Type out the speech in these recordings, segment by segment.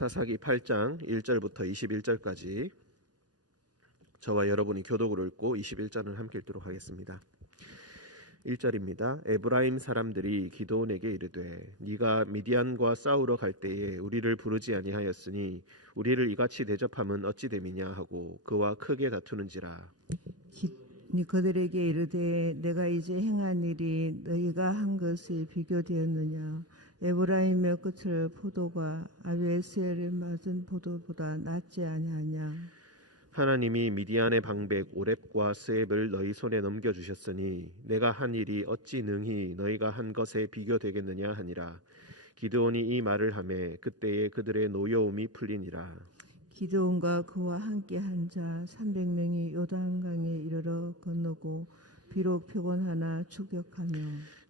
사사기 8장 1절부터 21절까지 저와 여러분이 교독으로 읽고 21절을 함께 읽도록 하겠습니다. 1절입니다. 에브라임 사람들이 기드온에게 이르되 네가 미디안과 싸우러 갈 때에 우리를 부르지 아니하였으니 우리를 이같이 대접함은 어찌 됨이냐 하고 그와 크게 다투는지라. 그들에게 이르되 내가 이제 행한 일이 너희가 한 것이 비교되었느냐. 에브라임의 끝을 포도가 아비에셀에 맞은 포도보다 낫지 아니하냐. 하나님이 미디안의 방백 오렙과 스앱을 너희 손에 넘겨주셨으니 내가 한 일이 어찌 능히 너희가 한 것에 비교되겠느냐 하니라. 기드온이 이 말을 하매 그때에 그들의 노여움이 풀리니라. 기드온과 그와 함께 한 자 300명이 요단강에 이르러 건너고 비록 피곤하나 추격하며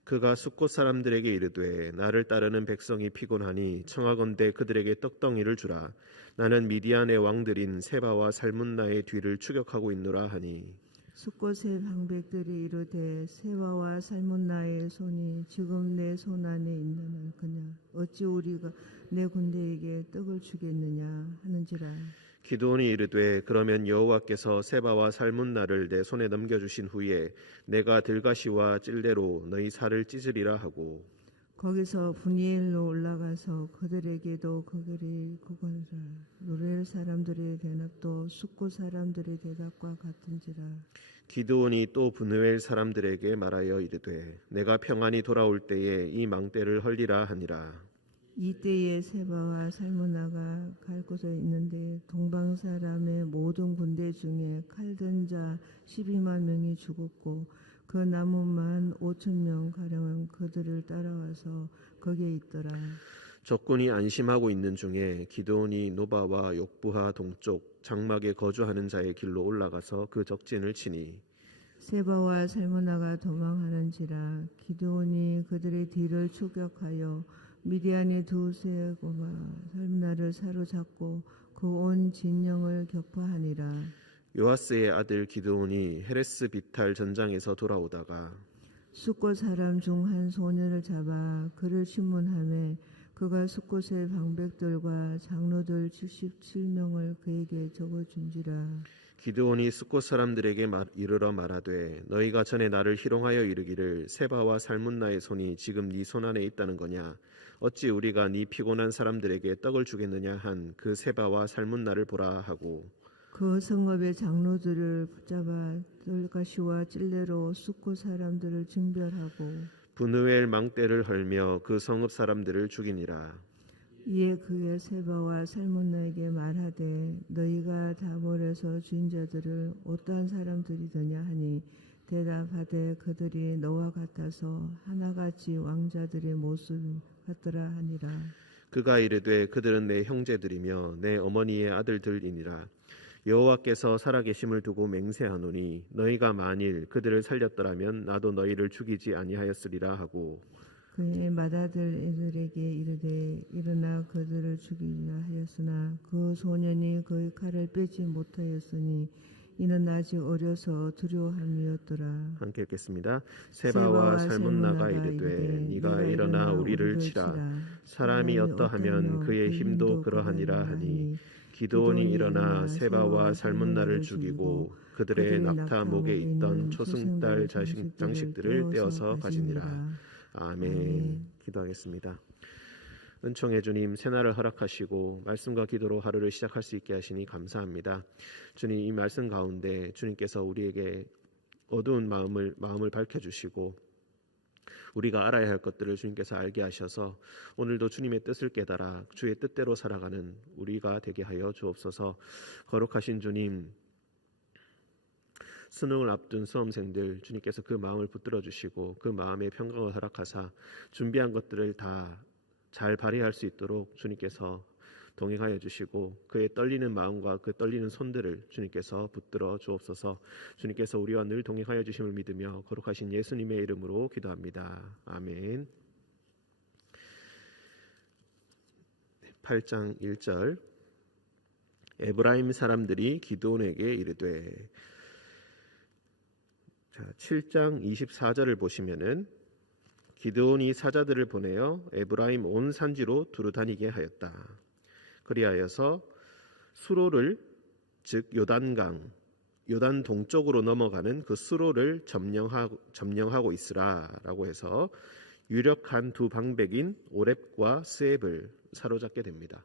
그가 숫곳 사람들에게 이르되 나를 따르는 백성이 피곤하니 청하건대 그들에게 떡덩이를 주라. 나는 미디안의 왕들인 세바와 살문나의 뒤를 추격하고 있노라 하니 숫곳의 방백들이 이르되 세바와 살문나의 손이 지금 내 손 안에 있는 거냐. 어찌 우리가 내 군대에게 떡을 주겠느냐 하는지라. 기드온이 이르되 그러면 여호와께서 세바와 살문나를 내 손에 넘겨주신 후에 내가 들가시와 찔레로 너희 살을 찢으리라 하고 거기서 분이엘로 올라가서 그들에게도 그들이 그거를 노렐 사람들의 대답도 숫곳 사람들의 대답과 같은지라. 기드온이 또 브누엘 사람들에게 말하여 이르되 내가 평안히 돌아올 때에 이 망대를 헐리라 하니라. 이때에 세바와 살문나가 갈 곳에 있는데 동방 사람의 모든 군대 중에 칼든 자 12만 명이 죽었고 그 남은 15,000명 가량은 그들을 따라와서 거기에 있더라. 적군이 안심하고 있는 중에 기드온이 노바와 욕부하 동쪽 장막에 거주하는 자의 길로 올라가서 그 적진을 치니 세바와 살문나가 도망하는지라. 기드온이 그들의 뒤를 추격하여 미디안의 두세 고마 살문나를 사로잡고 그 온 진영을 격파하니라. 요아스의 아들 기드온이 헤레스 비탈 전장에서 돌아오다가 숫곳 사람 중 한 소년을 잡아 그를 신문하매 그가 숫곳의 방백들과 장로들 77명을 그에게 적어준지라. 기드온이 숫곳 사람들에게 이르러 말하되 너희가 전에 나를 희롱하여 이르기를 세바와 살문나의 손이 지금 네 손 안에 있다는 거냐. 어찌 우리가 네 피곤한 사람들에게 떡을 주겠느냐 한 그 세바와 살문나를 보라 하고 그 성읍의 장로들을 붙잡아 들가시와 찔레로 숫곳 사람들을 징별하고 브누엘 망대를 헐며 그 성읍 사람들을 죽이니라. 이에 그의 세바와 살문나에게 말하되 너희가 다볼에서 주인 자들을 어떠한 사람들이더냐 하니 대답하되 그들이 너와 같아서 하나같이 왕자들의 모습 같더라 하니라. 그가 이르되 그들은 내 형제들이며 내 어머니의 아들들이니라. 여호와께서 살아계심을 두고 맹세하노니 너희가 만일 그들을 살렸더라면 나도 너희를 죽이지 아니하였으리라 하고 그의 맏아들 애들에게 이르되 일어나 그들을 죽이려 하였으나 그 소년이 그의 칼을 빼지 못하였으니 이는 아직 어려서 두려워함이었더라. 함께 읽겠습니다. 세바와 살문나가 이르되 네가 일어나 우리를 치라. 사람이 어떠하면 그의 힘도 그러하니라 하니 기드온이 일어나 세바와 살문나를 죽이고 그들의 낙타 목에 있던 초승달 장식들을 떼어서 가지니라. 아멘. 기도하겠습니다. 은총의 주님, 새날을 허락하시고 말씀과 기도로 하루를 시작할 수 있게 하시니 감사합니다. 주님, 이 말씀 가운데 주님께서 우리에게 어두운 마음을 밝혀주시고 우리가 알아야 할 것들을 주님께서 알게 하셔서 오늘도 주님의 뜻을 깨달아 주의 뜻대로 살아가는 우리가 되게 하여 주옵소서. 거룩하신 주님, 수능을 앞둔 수험생들 주님께서 그 마음을 붙들어 주시고 그 마음의 평강을 허락하사 준비한 것들을 다 잘 발휘할 수 있도록 주님께서 동행하여 주시고 그의 떨리는 마음과 그 떨리는 손들을 주님께서 붙들어 주옵소서. 주님께서 우리와 늘 동행하여 주심을 믿으며 거룩하신 예수님의 이름으로 기도합니다. 아멘. 8장 1절 에브라임 사람들이 기드온에게 이르되 7장 24절을 보시면은 기드온이 사자들을 보내어 에브라임 온 산지로 두루 다니게 하였다. 그리하여서 수로를 즉 요단 동쪽으로 넘어가는 그 수로를 점령하고 있으라라고 해서 유력한 두 방백인 오렙과 스앱을 사로잡게 됩니다.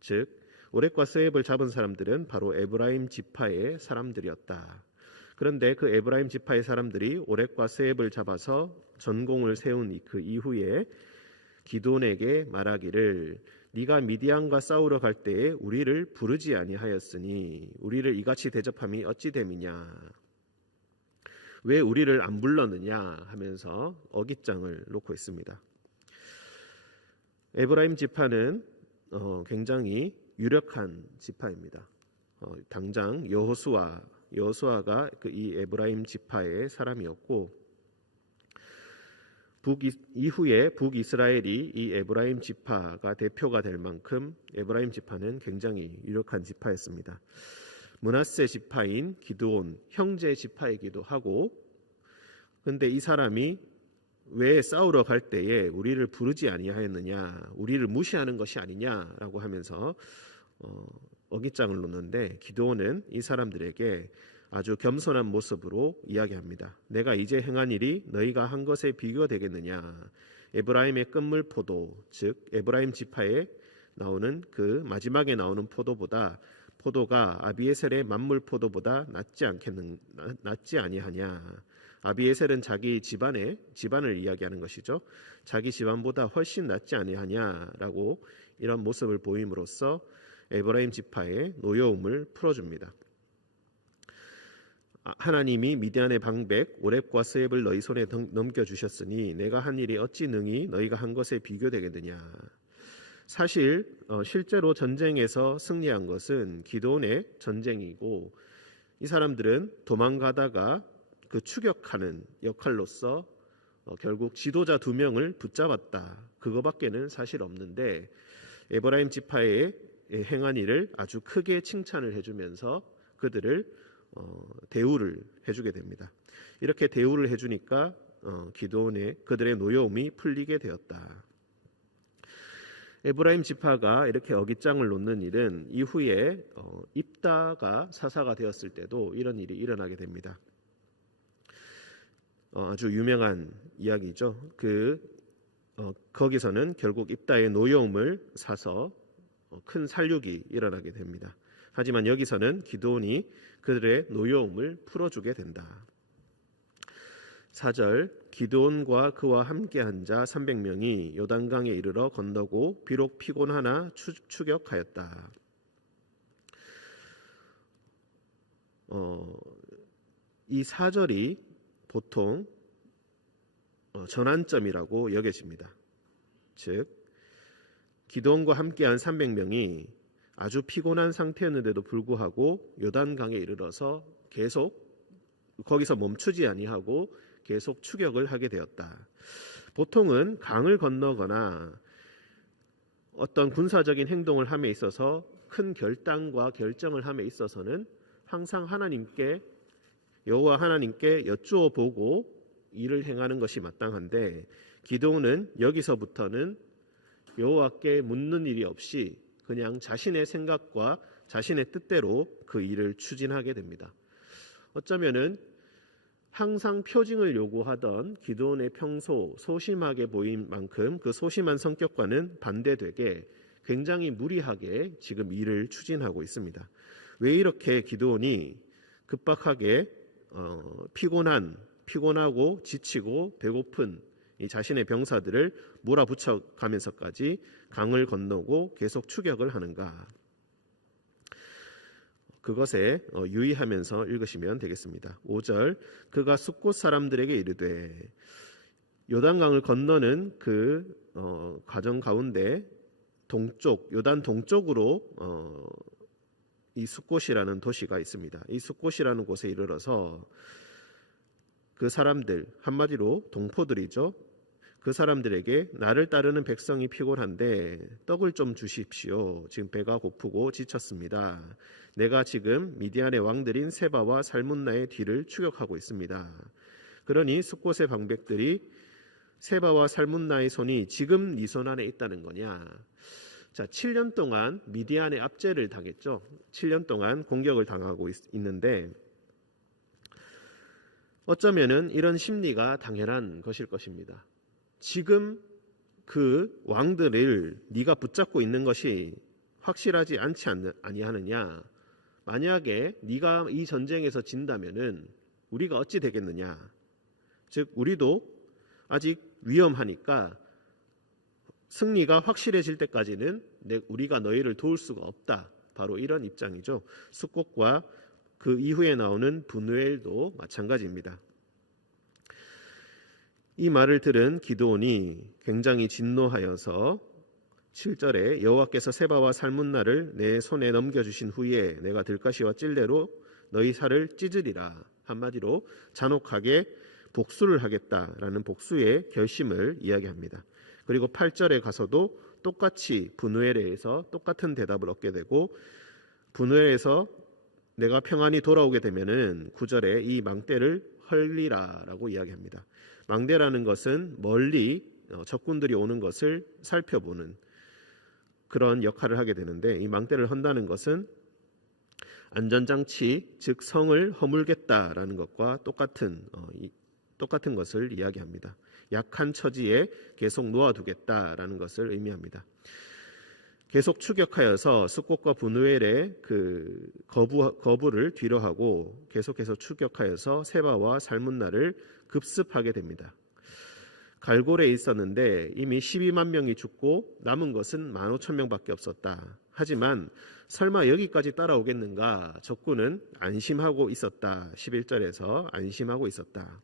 즉 오렙과 스앱을 잡은 사람들은 바로 에브라임 지파의 사람들이었다. 그런데 그 에브라임 지파의 사람들이 오렙과 스앱을 잡아서 전공을 세운 그 이후에 기드온에게 말하기를 네가 미디안과 싸우러 갈 때에 우리를 부르지 아니하였으니 우리를 이같이 대접함이 어찌 됨이냐, 왜 우리를 안 불렀느냐 하면서 어깃장을 놓고 있습니다. 에브라임 지파는 굉장히 유력한 지파입니다. 당장 여호수아가 이 에브라임 지파의 사람이었고, 이후에 북이스라엘이 이 에브라임 지파가 대표가 될 만큼 에브라임 지파는 굉장히 유력한 지파였습니다. 므낫세 지파인 기드온 형제 지파이기도 하고, 근데 이 사람이 왜 싸우러 갈 때에 우리를 부르지 아니하였느냐, 우리를 무시하는 것이 아니냐라고 하면서 어깃장을 놓는데, 기드온은 이 사람들에게 아주 겸손한 모습으로 이야기합니다. 내가 이제 행한 일이 너희가 한 것에 비교되겠느냐. 에브라임의 끝물 포도, 즉 에브라임 지파에 나오는 그 마지막에 나오는 포도가 아비에셀의 만물 포도보다 낫지 아니하냐. 아비에셀은 자기 집안을 이야기하는 것이죠. 자기 집안보다 훨씬 낫지 아니하냐라고 이런 모습을 보임으로써 에브라임 지파의 노여움을 풀어줍니다. 하나님이 미디안의 방백 오렙과 스앱을 너희 손에 넘겨주셨으니 내가 한 일이 어찌 능히 너희가 한 것에 비교되겠느냐. 사실 실제로 전쟁에서 승리한 것은 기드온의 전쟁이고, 이 사람들은 도망가다가 그 추격하는 역할로서 결국 지도자 2명을 붙잡았다. 그거밖에는 사실 없는데, 에브라임 지파의 행한 일을 아주 크게 칭찬을 해주면서 그들을 대우를 해주게 됩니다. 이렇게 대우를 해주니까 기드온의 그들의 노여움이 풀리게 되었다. 에브라임 지파가 이렇게 어깃장을 놓는 일은 이후에 입다가 사사가 되었을 때도 이런 일이 일어나게 됩니다. 아주 유명한 이야기죠. 거기서는 결국 입다의 노여움을 사서 큰 살육이 일어나게 됩니다. 하지만 여기서는 기드온이 그들의 노여움을 풀어주게 된다. 4절, 기드온과 그와 함께한 자 300명이 요단강에 이르러 건너고 비록 피곤하나 추격하였다. 이 4절이 보통 전환점이라고 여겨집니다. 즉 기드온과 함께한 300명이 아주 피곤한 상태였는데도 불구하고 요단강에 이르러서 계속 거기서 멈추지 아니하고 계속 추격을 하게 되었다. 보통은 강을 건너거나 어떤 군사적인 행동을 함에 있어서 큰 결단과 결정을 함에 있어서는 항상 여호와 하나님께 여쭈어 보고 일을 행하는 것이 마땅한데, 기드온은 여기서부터는 여호와께 묻는 일이 없이 그냥 자신의 생각과 자신의 뜻대로 그 일을 추진하게 됩니다. 어쩌면은 항상 표징을 요구하던 기드온의 평소 소심하게 보인 만큼 그 소심한 성격과는 반대되게 굉장히 무리하게 지금 일을 추진하고 있습니다. 왜 이렇게 기드온이 급박하게 피곤하고 지치고 배고픈 이 자신의 병사들을 몰아붙여 가면서까지 강을 건너고 계속 추격을 하는가? 그것에 유의하면서 읽으시면 되겠습니다. 5절, 그가 숫곳 사람들에게 이르되, 요단강을 건너는 그 과정 가운데 요단 동쪽으로 이 숫곳이라는 도시가 있습니다. 이 숫곳이라는 곳에 이르러서 그 사람들, 한마디로 동포들이죠. 그 사람들에게 나를 따르는 백성이 피곤한데 떡을 좀 주십시오. 지금 배가 고프고 지쳤습니다. 내가 지금 미디안의 왕들인 세바와 살문나의 뒤를 추격하고 있습니다. 그러니 숫곳의 방백들이 세바와 살문나의 손이 지금 네 손 안에 있다는 거냐? 자, 7년 동안 미디안의 압제를 당했죠. 7년 동안 공격을 당하고 있는데 어쩌면은 이런 심리가 당연한 것일 것입니다. 지금 그 왕들을 네가 붙잡고 있는 것이 확실하지 않지 아니하느냐. 만약에 네가 이 전쟁에서 진다면은 우리가 어찌 되겠느냐. 즉 우리도 아직 위험하니까 승리가 확실해질 때까지는 우리가 너희를 도울 수가 없다. 바로 이런 입장이죠. 숫곳과 그 이후에 나오는 분우엘도 마찬가지입니다. 이 말을 들은 기드온이 굉장히 진노하여서 7절에 여호와께서 세바와 살문나를 내 손에 넘겨주신 후에 내가 들가시와 찔레로 너희 살을 찢으리라. 한마디로 잔혹하게 복수를 하겠다라는 복수의 결심을 이야기합니다. 그리고 8절에 가서도 똑같이 분우엘에서 똑같은 대답을 얻게 되고 분우엘에서 내가 평안히 돌아오게 되면은 9절에 이 망대를 헐리라라고 이야기합니다. 망대라는 것은 멀리 적군들이 오는 것을 살펴보는 그런 역할을 하게 되는데 이 망대를 헌다는 것은 안전장치 즉 성을 허물겠다라는 것과 똑같은 것을 이야기합니다. 약한 처지에 계속 놓아두겠다라는 것을 의미합니다. 계속 추격하여서 숫곳과 분우엘의 그 거부를 뒤로하고 계속해서 추격하여서 세바와 살문나를 급습하게 됩니다. 갈골에 있었는데 이미 12만 명이 죽고 남은 것은 15,000명밖에 없었다. 하지만 설마 여기까지 따라오겠는가? 적군은 안심하고 있었다. 11절에서 안심하고 있었다.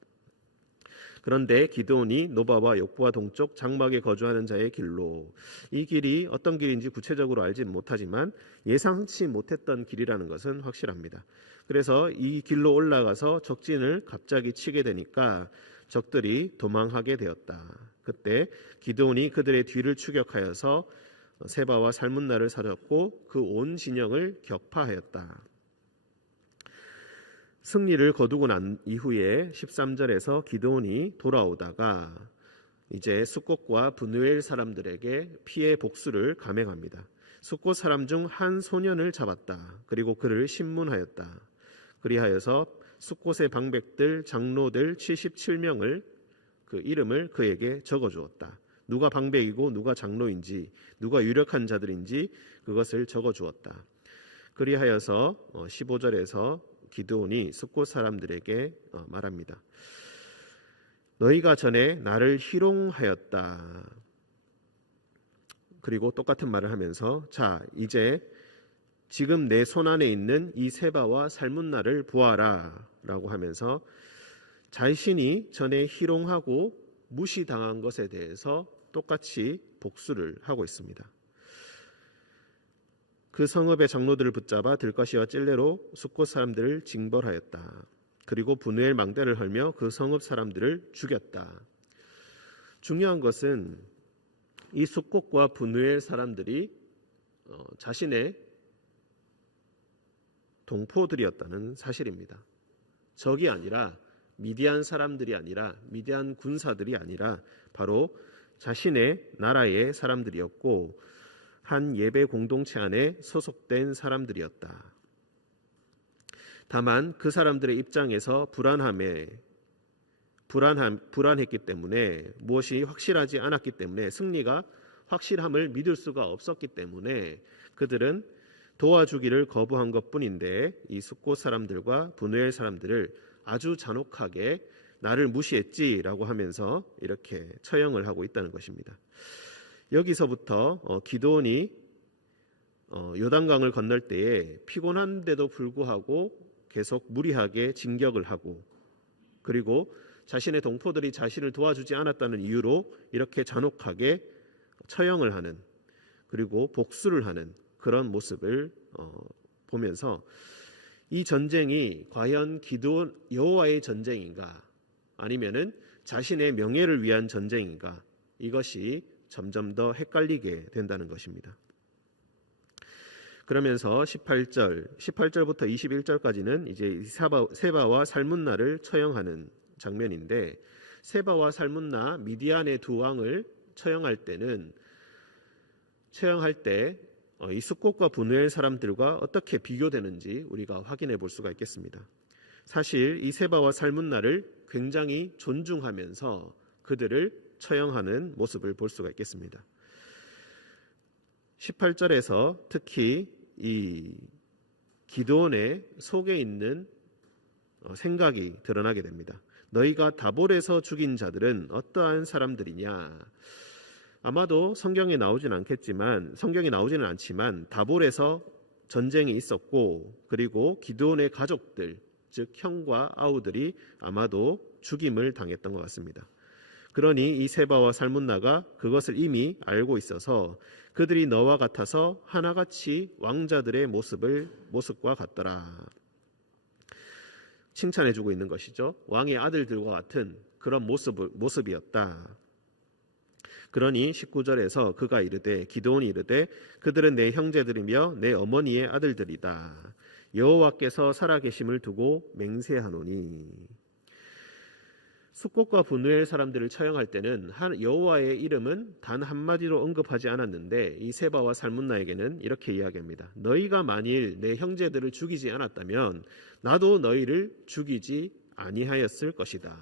그런데 기드온이 노바와 욕부와 동쪽 장막에 거주하는 자의 길로, 이 길이 어떤 길인지 구체적으로 알지는 못하지만 예상치 못했던 길이라는 것은 확실합니다. 그래서 이 길로 올라가서 적진을 갑자기 치게 되니까 적들이 도망하게 되었다. 그때 기드온이 그들의 뒤를 추격하여서 세바와 살문나를 사렸고 그 온 진영을 격파하였다. 승리를 거두고 난 이후에 13절에서 기드온이 돌아오다가 이제 숫곳과 분우엘 사람들에게 피해 복수를 감행합니다. 숫곳 사람 중 한 소년을 잡았다. 그리고 그를 신문하였다. 그리하여서 숫곳의 방백들 장로들 77명을 그 이름을 그에게 적어주었다. 누가 방백이고 누가 장로인지 누가 유력한 자들인지 그것을 적어주었다. 그리하여서 15절에서 기드온이 숫곳 사람들에게 말합니다. 너희가 전에 나를 희롱하였다. 그리고 똑같은 말을 하면서 자 이제 지금 내 손 안에 있는 이 세바와 살문나를 보아라 라고 하면서 자신이 전에 희롱하고 무시당한 것에 대해서 똑같이 복수를 하고 있습니다. 그 성읍의 장로들을 붙잡아 들가시와 찔레로 숫곳 사람들을 징벌하였다. 그리고 분우엘 망대를 헐며 그 성읍 사람들을 죽였다. 중요한 것은 이 숫곳과 분우엘 사람들이 자신의 동포들이었다는 사실입니다. 적이 아니라 미디안 사람들이 아니라 미디안 군사들이 아니라 바로 자신의 나라의 사람들이었고 한 예배 공동체 안에 소속된 사람들이었다. 다만 그 사람들의 입장에서 불안했기 때문에 무엇이 확실하지 않았기 때문에 승리가 확실함을 믿을 수가 없었기 때문에 그들은 도와주기를 거부한 것뿐인데 이 숫곳 사람들과 분우엘 사람들을 아주 잔혹하게 나를 무시했지라고 하면서 이렇게 처형을 하고 있다는 것입니다. 여기서부터 기드온이 요단강을 건널 때에 피곤한데도 불구하고 계속 무리하게 진격을 하고 그리고 자신의 동포들이 자신을 도와주지 않았다는 이유로 이렇게 잔혹하게 처형을 하는 그리고 복수를 하는 그런 모습을 보면서 이 전쟁이 과연 기드온 여호와의 전쟁인가 아니면은 자신의 명예를 위한 전쟁인가 이것이 점점 더 헷갈리게 된다는 것입니다. 그러면서 18절부터 21절까지는 이제 세바와 살문나를 처형하는 장면인데 세바와 살문나 미디안의 두 왕을 처형할 때는 처형할 때 이 숫곳과 분우엘 사람들과 어떻게 비교되는지 우리가 확인해 볼 수가 있겠습니다. 사실 이 세바와 살문나를 굉장히 존중하면서 그들을 처형하는 모습을 볼 수가 있겠습니다. 18절에서 특히 이 기드온의 속에 있는 생각이 드러나게 됩니다. 너희가 다볼에서 죽인 자들은 어떠한 사람들이냐? 아마도 성경이 나오지는 않지만 다볼에서 전쟁이 있었고 그리고 기드온의 가족들, 즉 형과 아우들이 아마도 죽임을 당했던 것 같습니다. 그러니 이 세바와 살문나가 그것을 이미 알고 있어서 그들이 너와 같아서 하나같이 왕자들의 모습과 같더라. 칭찬해주고 있는 것이죠. 왕의 아들들과 같은 그런 모습이었다. 그러니 19절에서 그가 이르되 기드온이 이르되 그들은 내 형제들이며 내 어머니의 아들들이다. 여호와께서 살아계심을 두고 맹세하노니. 숫곳과 분우엘 사람들을 처형할 때는 여호와의 이름은 단 한마디로 언급하지 않았는데 이 세바와 살문나에게는 이렇게 이야기합니다. 너희가 만일 내 형제들을 죽이지 않았다면 나도 너희를 죽이지 아니하였을 것이다.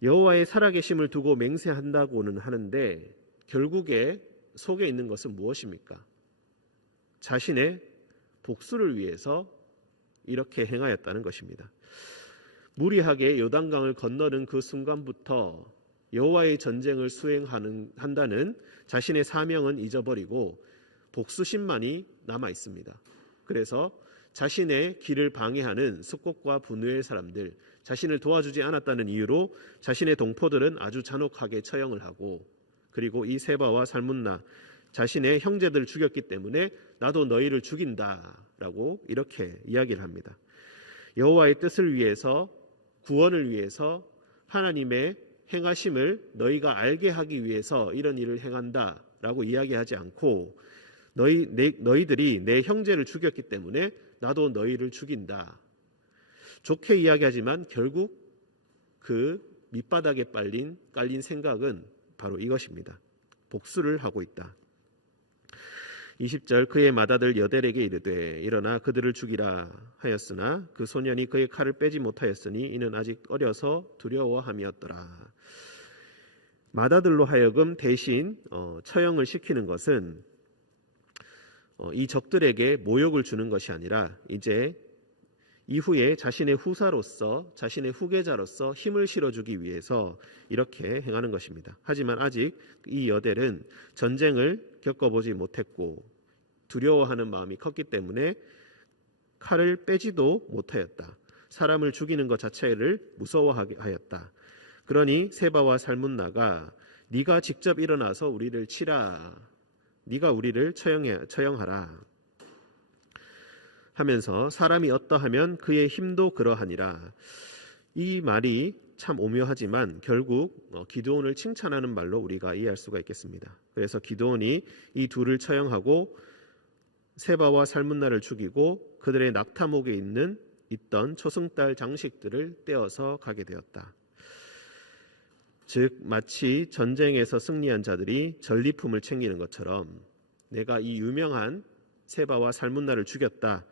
여호와의 살아계심을 두고 맹세한다고는 하는데 결국에 속에 있는 것은 무엇입니까? 자신의 복수를 위해서 이렇게 행하였다는 것입니다. 무리하게 요단강을 건너는 그 순간부터 여호와의 전쟁을 수행한다는 자신의 사명은 잊어버리고 복수심만이 남아 있습니다. 그래서 자신의 길을 방해하는 숫곳과 분우엘 사람들, 자신을 도와주지 않았다는 이유로 자신의 동포들은 아주 잔혹하게 처형을 하고 그리고 이 세바와 살문나 자신의 형제들을 죽였기 때문에 나도 너희를 죽인다라고 이렇게 이야기를 합니다. 여호와의 뜻을 위해서 구원을 위해서 하나님의 행하심을 너희가 알게 하기 위해서 이런 일을 행한다라고 이야기하지 않고 너희들이 내 형제를 죽였기 때문에 나도 너희를 죽인다. 좋게 이야기하지만 결국 그 밑바닥에 깔린 생각은 바로 이것입니다. 복수를 하고 있다. 20절 그의 맏아들 여델에게 이르되 일어나 그들을 죽이라 하였으나 그 소년이 그의 칼을 빼지 못하였으니 이는 아직 어려서 두려워함이었더라. 맏아들로 하여금 대신 처형을 시키는 것은 이 적들에게 모욕을 주는 것이 아니라 이제 이후에 자신의 후사로서 자신의 후계자로서 힘을 실어주기 위해서 이렇게 행하는 것입니다. 하지만 아직 이 여델은 전쟁을 겪어보지 못했고 두려워하는 마음이 컸기 때문에 칼을 빼지도 못하였다. 사람을 죽이는 것 자체를 무서워하였다. 그러니 세바와 살문나가 네가 직접 일어나서 우리를 치라. 네가 우리를 처형하라. 하면서 사람이 어떠하면 그의 힘도 그러하니라. 이 말이 참 오묘하지만 결국 기드온을 칭찬하는 말로 우리가 이해할 수가 있겠습니다. 그래서 기드온이 이 둘을 처형하고 세바와 살문나를 죽이고 그들의 낙타목에 있던 초승달 장식들을 떼어서 가게 되었다. 즉 마치 전쟁에서 승리한 자들이 전리품을 챙기는 것처럼 내가 이 유명한 세바와 살문나를 죽였다.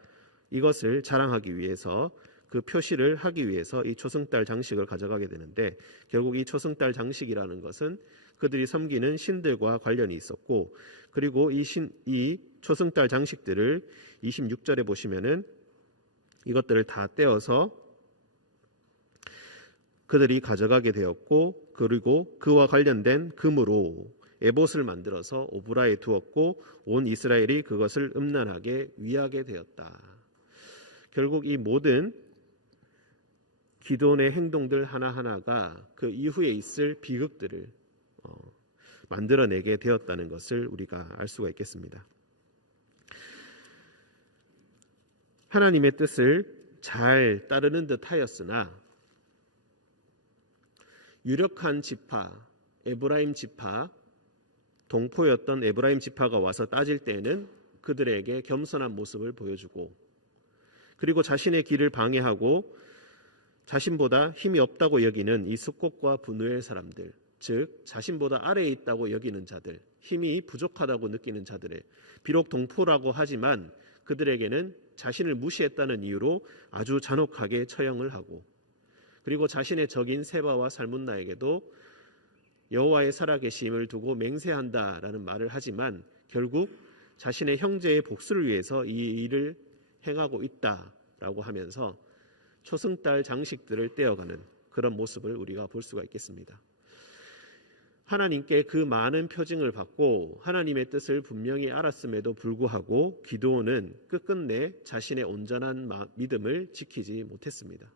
이것을 자랑하기 위해서 그 표시를 하기 위해서 이 초승달 장식을 가져가게 되는데 결국 이 초승달 장식이라는 것은 그들이 섬기는 신들과 관련이 있었고 그리고 이 초승달 장식들을 26절에 보시면은 이것들을 다 떼어서 그들이 가져가게 되었고 그리고 그와 관련된 금으로 에봇을 만들어서 오브라에 두었고 온 이스라엘이 그것을 음란하게 위하게 되었다. 결국 이 모든 기드온의 행동들 하나하나가 그 이후에 있을 비극들을 만들어내게 되었다는 것을 우리가 알 수가 있겠습니다. 하나님의 뜻을 잘 따르는 듯 하였으나 유력한 지파, 에브라임 지파, 동포였던 에브라임 지파가 와서 따질 때에는 그들에게 겸손한 모습을 보여주고 그리고 자신의 길을 방해하고 자신보다 힘이 없다고 여기는 이 숫곳과 분우엘 사람들, 즉 자신보다 아래에 있다고 여기는 자들, 힘이 부족하다고 느끼는 자들의, 비록 동포라고 하지만 그들에게는 자신을 무시했다는 이유로 아주 잔혹하게 처형을 하고, 그리고 자신의 적인 세바와 살문나에게도 여호와의 살아계심을 두고 맹세한다라는 말을 하지만 결국 자신의 형제의 복수를 위해서 이 일을 행하고 있다라고 하면서 초승달 장식들을 떼어가는 그런 모습을 우리가 볼 수가 있겠습니다. 하나님께 그 많은 표징을 받고 하나님의 뜻을 분명히 알았음에도 불구하고 기드온은 끝끝내 자신의 온전한 믿음을 지키지 못했습니다.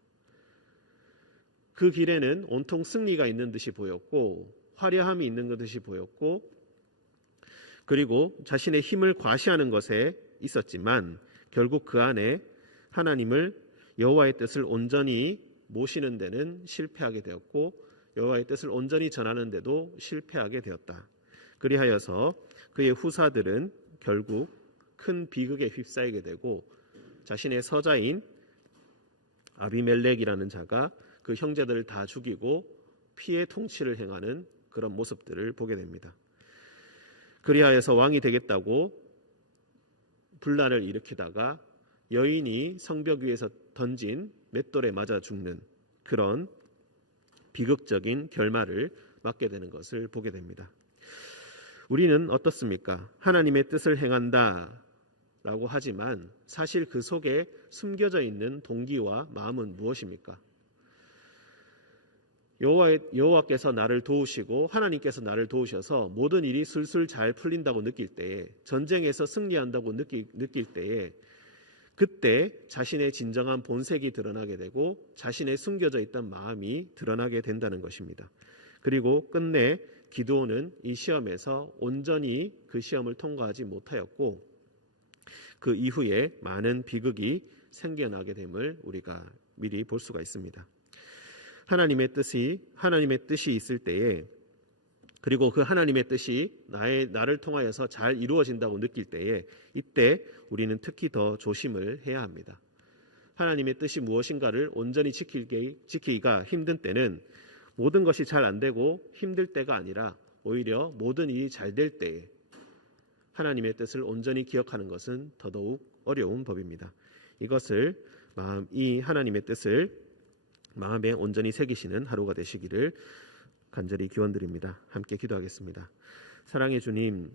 그 길에는 온통 승리가 있는 듯이 보였고 화려함이 있는 듯이 보였고, 그리고 자신의 힘을 과시하는 것에 있었지만 결국 그 안에 하나님을, 여호와의 뜻을 온전히 모시는 데는 실패하게 되었고 여호와의 뜻을 온전히 전하는 데도 실패하게 되었다. 그리하여서 그의 후사들은 결국 큰 비극에 휩싸이게 되고 자신의 서자인 아비멜렉이라는 자가 그 형제들을 다 죽이고 피해 통치를 행하는 그런 모습들을 보게 됩니다. 그리하여서 왕이 되겠다고 분란을 일으키다가 여인이 성벽 위에서 던진 맷돌에 맞아 죽는 그런 비극적인 결말을 맞게 되는 것을 보게 됩니다. 우리는 어떻습니까? 하나님의 뜻을 행한다 라고 하지만 사실 그 속에 숨겨져 있는 동기와 마음은 무엇입니까? 여호와께서 나를 도우시고 하나님께서 나를 도우셔서 모든 일이 술술 잘 풀린다고 느낄 때에, 전쟁에서 승리한다고 느낄 때에, 그때 자신의 진정한 본색이 드러나게 되고 자신의 숨겨져 있던 마음이 드러나게 된다는 것입니다. 그리고 끝내 기드온은 이 시험에서 온전히 그 시험을 통과하지 못하였고 그 이후에 많은 비극이 생겨나게 됨을 우리가 미리 볼 수가 있습니다. 하나님의 뜻이 있을 때에, 그리고 그 하나님의 뜻이 나를 통하여서 잘 이루어진다고 느낄 때에, 이때 우리는 특히 더 조심을 해야 합니다. 하나님의 뜻이 무엇인가를 온전히 지키기가 힘든 때는 모든 것이 잘 안 되고 힘들 때가 아니라 오히려 모든 일이 잘 될 때에 하나님의 뜻을 온전히 기억하는 것은 더더욱 어려운 법입니다. 이것을 이 하나님의 뜻을 마음에 온전히 새기시는 하루가 되시기를 간절히 기원드립니다. 함께 기도하겠습니다. 사랑의 주님,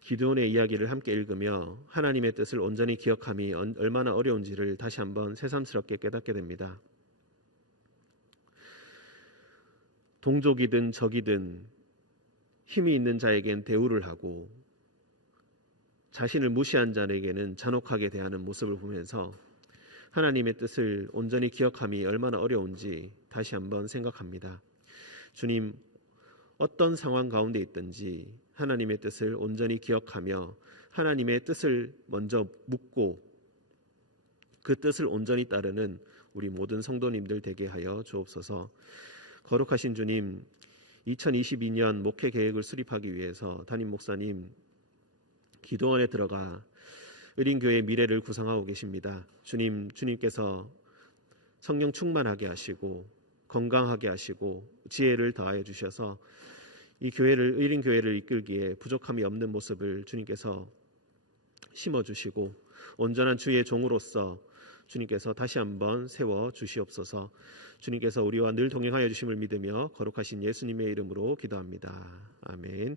기드온의 이야기를 함께 읽으며 하나님의 뜻을 온전히 기억함이 얼마나 어려운지를 다시 한번 새삼스럽게 깨닫게 됩니다. 동족이든 적이든 힘이 있는 자에겐 대우를 하고 자신을 무시한 자에게는 잔혹하게 대하는 모습을 보면서 하나님의 뜻을 온전히 기억함이 얼마나 어려운지 다시 한번 생각합니다. 주님, 어떤 상황 가운데 있든지 하나님의 뜻을 온전히 기억하며 하나님의 뜻을 먼저 묻고 그 뜻을 온전히 따르는 우리 모든 성도님들 되게 하여 주옵소서. 거룩하신 주님, 2022년 목회 계획을 수립하기 위해서 담임 목사님 기도원에 들어가 의린교회의 미래를 구상하고 계십니다. 주님께서 성령 충만하게 하시고 건강하게 하시고 지혜를 더하여 주셔서 이 의린교회를 이끌기에 부족함이 없는 모습을 주님께서 심어주시고 온전한 주의 종으로서 주님께서 다시 한번 세워 주시옵소서. 주님께서 우리와 늘 동행하여 주심을 믿으며 거룩하신 예수님의 이름으로 기도합니다. 아멘.